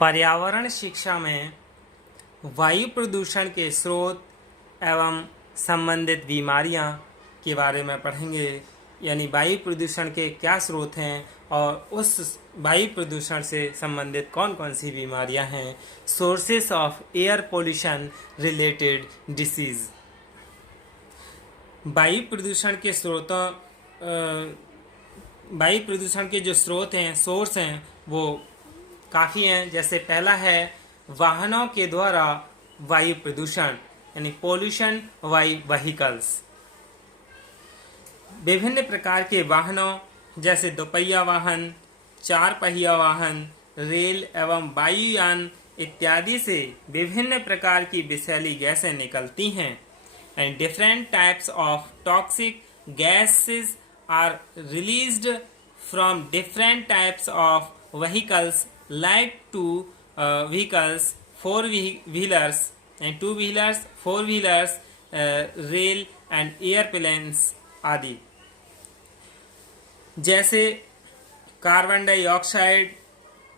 पर्यावरण शिक्षा में वायु प्रदूषण के स्रोत एवं संबंधित बीमारियां के बारे में पढ़ेंगे। यानी वायु प्रदूषण के क्या स्रोत हैं और उस वायु प्रदूषण से संबंधित कौन कौन सी बीमारियां हैं। Sources of air pollution related disease. वायु प्रदूषण के स्रोतों वायु प्रदूषण के जो स्रोत हैं, सोर्स हैं, वो काफ़ी हैं। जैसे पहला है वाहनों के द्वारा वायु प्रदूषण, यानी पोल्यूशन बाय व्हीकल्स। विभिन्न प्रकार के वाहनों जैसे दोपहिया वाहन, चार पहिया वाहन, रेल एवं वायुयान इत्यादि से विभिन्न प्रकार की विषैली गैसें निकलती हैं। And different types of toxic gases are released from different types of vehicles like two vehicles, four-wheelers and two-wheelers, four-wheelers, rail and airplanes आदि। जैसे carbon dioxide,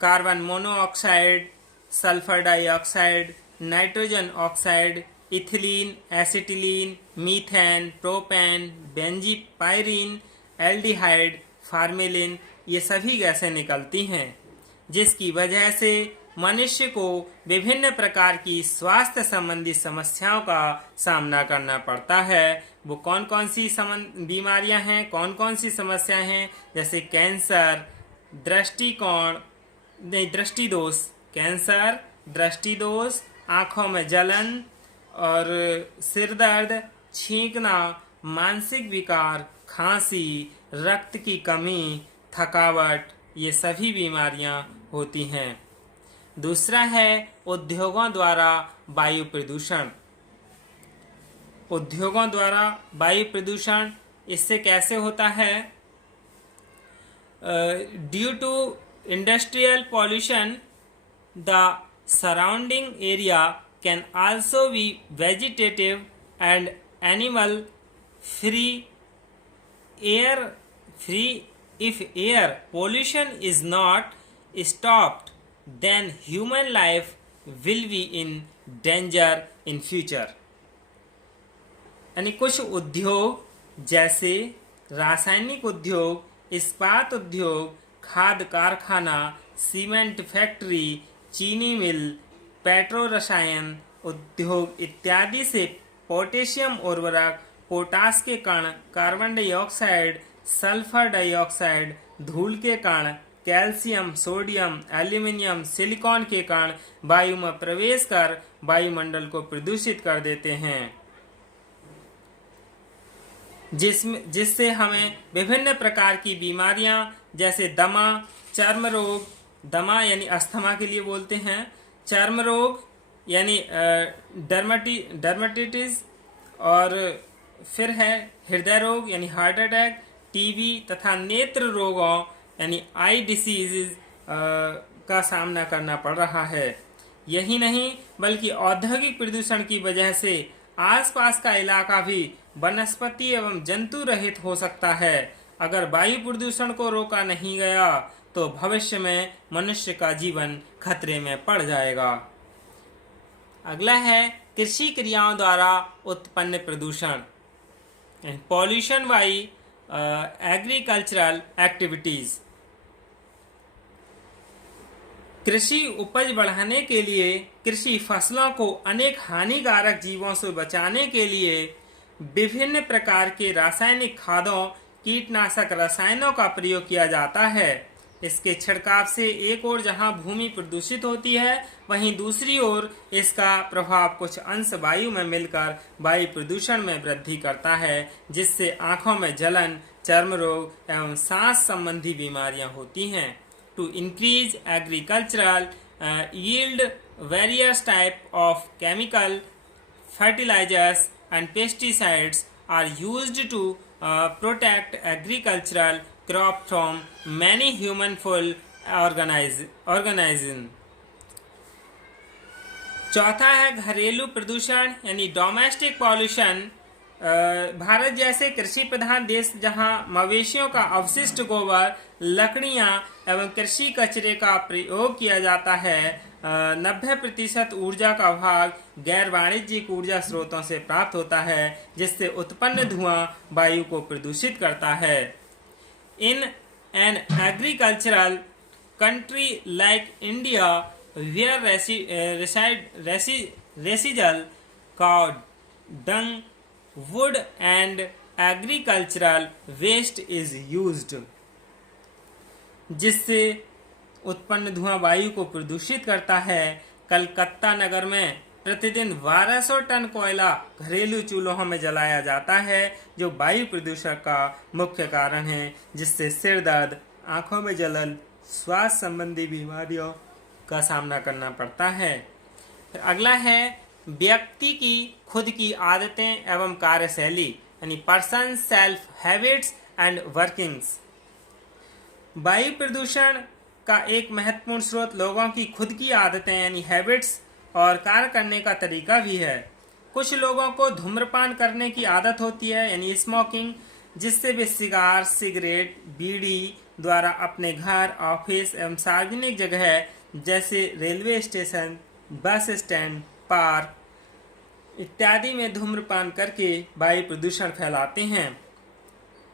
carbon monoxide, sulphur dioxide, nitrogen oxide, ethylene, acetylene, methane, propane, benzopyrene, aldehyde, formalin, ये सभी गैसें निकलती हैं, जिसकी वजह से मनुष्य को विभिन्न प्रकार की स्वास्थ्य संबंधी समस्याओं का सामना करना पड़ता है। वो कौन कौन सी बीमारियां हैं, कौन कौन सी समस्याएं हैं, जैसे कैंसर, दृष्टिदोष, कैंसर, दृष्टिदोष, आँखों में जलन और सिर दर्द, छींकना, मानसिक विकार, खांसी, रक्त की कमी, थकावट, ये सभी बीमारियां होती हैं। दूसरा है उद्योगों द्वारा वायु प्रदूषण। उद्योगों द्वारा वायु प्रदूषण इससे कैसे होता है? Due to industrial pollution the surrounding area can also be vegetative and animal free. If air pollution is not stopped, then human life will be in danger in future। यानी कुछ उद्योग जैसे रासायनिक उद्योग, इस्पात उद्योग, खाद कारखाना, सीमेंट फैक्ट्री, चीनी मिल, पेट्रो रसायन उद्योग इत्यादि से पोटेशियम उर्वरक, पोटास के कण, कार्बन डाइऑक्साइड, सल्फर डाइऑक्साइड, धूल के कण, कैल्शियम, सोडियम, एल्यूमिनियम, सिलिकॉन के कण वायु में प्रवेश कर वायुमंडल को प्रदूषित कर देते हैं, जिससे हमें विभिन्न प्रकार की बीमारियां जैसे दमा, चर्म रोग, दमा यानी अस्थमा के लिए बोलते हैं, चर्म रोग यानी डर्मेटिटिस, और फिर है हृदय रोग यानी हार्ट अटैक, टीबी तथा नेत्र रोगों यानी आई डिसीज का सामना करना पड़ रहा है। यही नहीं बल्कि औद्योगिक प्रदूषण की वजह से आसपास का इलाका भी वनस्पति एवं जंतु रहित हो सकता है। अगर वायु प्रदूषण को रोका नहीं गया तो भविष्य में मनुष्य का जीवन खतरे में पड़ जाएगा। अगला है कृषि क्रियाओं द्वारा उत्पन्न प्रदूषण, पॉल्यूशन बाय एग्रीकल्चरल एक्टिविटीज। कृषि उपज बढ़ाने के लिए कृषि फसलों को अनेक हानिकारक जीवों से बचाने के लिए विभिन्न प्रकार के रासायनिक खादों, कीटनाशक रसायनों का प्रयोग किया जाता है। इसके छिड़काव से एक ओर जहां भूमि प्रदूषित होती है, वहीं दूसरी ओर इसका प्रभाव कुछ अंश वायु में मिलकर वायु प्रदूषण में वृद्धि करता है, जिससे आंखों में जलन, चर्म रोग एवं सांस संबंधी बीमारियां होती हैं। To increase agricultural yield, various type of chemical fertilisers and pesticides are used to protect agricultural crop from many harmful organisms। चौथा है घरेलू प्रदूषण यानी डोमेस्टिक पॉल्यूशन। भारत जैसे कृषि प्रधान देश जहां मवेशियों का अवशिष्ट गोबर, लकड़ियां एवं कृषि कचरे का प्रयोग किया जाता है, 90% ऊर्जा का भाग गैर वाणिज्यिक ऊर्जा स्रोतों से प्राप्त होता है, जिससे उत्पन्न धुआं वायु को प्रदूषित करता है। In an agricultural country like India where residual cow dung, wood and agricultural waste is used, जिससे उत्पन्न धुआं वायु को प्रदूषित करता है। कलकत्ता नगर में प्रतिदिन 1200 टन कोयला घरेलू चूल्हों में जलाया जाता है, जो वायु प्रदूषण का मुख्य कारण है, जिससे सिर दर्द, आंखों में जलन, श्वास संबंधी बीमारियों का सामना करना पड़ता है। फिर अगला है व्यक्ति की खुद की आदतें एवं कार्यशैली, यानी person self habits and workings. वायु प्रदूषण का एक महत्वपूर्ण स्रोत लोगों की खुद की आदतें यानी हैबिट्स और कार्य करने का तरीका भी है। कुछ लोगों को धूम्रपान करने की आदत होती है यानी स्मोकिंग, जिससे वे सिगार, सिगरेट, बीड़ी द्वारा अपने घर, ऑफिस एवं सार्वजनिक जगह जैसे railway station, bus stand, park इत्यादि में धूम्रपान करके वायु प्रदूषण फैलाते हैं।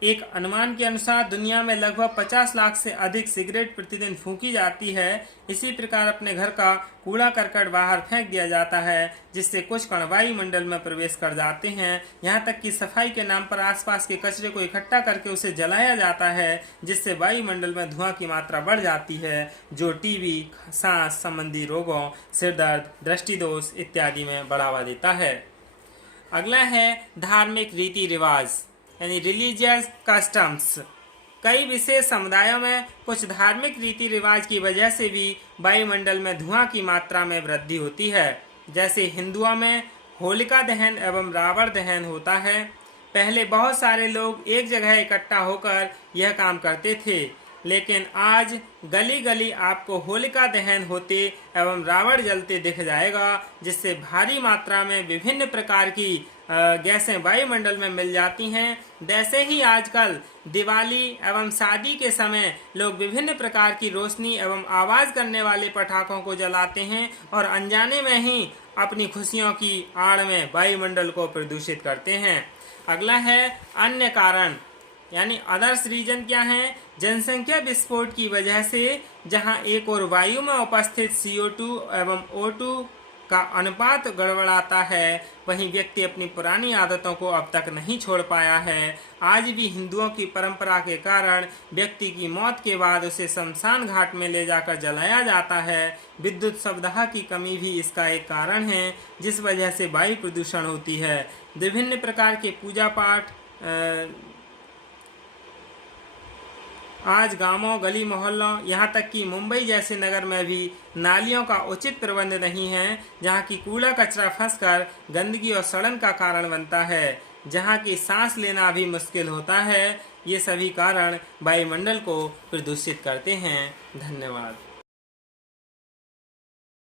एक अनुमान के अनुसार दुनिया में लगभग 50 लाख से अधिक सिगरेट प्रतिदिन फूंकी जाती है। इसी प्रकार अपने घर का कूड़ा करकट बाहर फेंक दिया जाता है, जिससे कुछ कण वायुमंडल में प्रवेश कर जाते हैं। यहाँ तक कि सफाई के नाम पर आसपास के कचरे को इकट्ठा करके उसे जलाया जाता है, जिससे वायुमंडल में धुआं की मात्रा बढ़ जाती है, जो टीबी, सांस संबंधी रोगों, सिर दर्द, दृष्टि दोष इत्यादि में बढ़ावा देता है। अगला है धार्मिक रीति रिवाज यानी रिलीजियस कस्टम्स। कई विशेष समुदायों में कुछ धार्मिक रीति रिवाज की वजह से भी वायुमंडल में धुआं की मात्रा में वृद्धि होती है। जैसे हिंदुओं में होलिका दहन एवं रावण दहन होता है। पहले बहुत सारे लोग एक जगह इकट्ठा होकर यह काम करते थे, लेकिन आज गली गली आपको होलिका दहन होते एवं रावण जलते दिख जाएगा, जिससे भारी मात्रा में विभिन्न प्रकार की गैसें वायुमंडल में मिल जाती हैं। वैसे ही आजकल दिवाली एवं शादी के समय लोग विभिन्न प्रकार की रोशनी एवं आवाज करने वाले पटाखों को जलाते हैं और अनजाने में ही अपनी खुशियों की आड़ में वायुमंडल को प्रदूषित करते हैं। अगला है अन्य कारण यानी अदर्स रीजन क्या है? जनसंख्या विस्फोट की वजह से जहां एक और वायु में उपस्थित CO2 एवं O2 का अनुपात गड़बड़ाता है, वहीं व्यक्ति अपनी पुरानी आदतों को अब तक नहीं छोड़ पाया है। आज भी हिंदुओं की परंपरा के कारण व्यक्ति की मौत के बाद उसे शमशान घाट में ले जाकर जलाया जाता है। विद्युत सुविधा की कमी भी इसका एक कारण है, जिस वजह से वायु प्रदूषण होती है। विभिन्न प्रकार के पूजा पाठ आज गांवों, गली मोहल्लों, यहाँ तक कि मुंबई जैसे नगर में भी नालियों का उचित प्रबंध नहीं है, जहाँ की कूड़ा कचरा फंसकर गंदगी और सड़न का कारण बनता है, जहाँ की सांस लेना भी मुश्किल होता है। ये सभी कारण वायुमंडल को प्रदूषित करते हैं। धन्यवाद।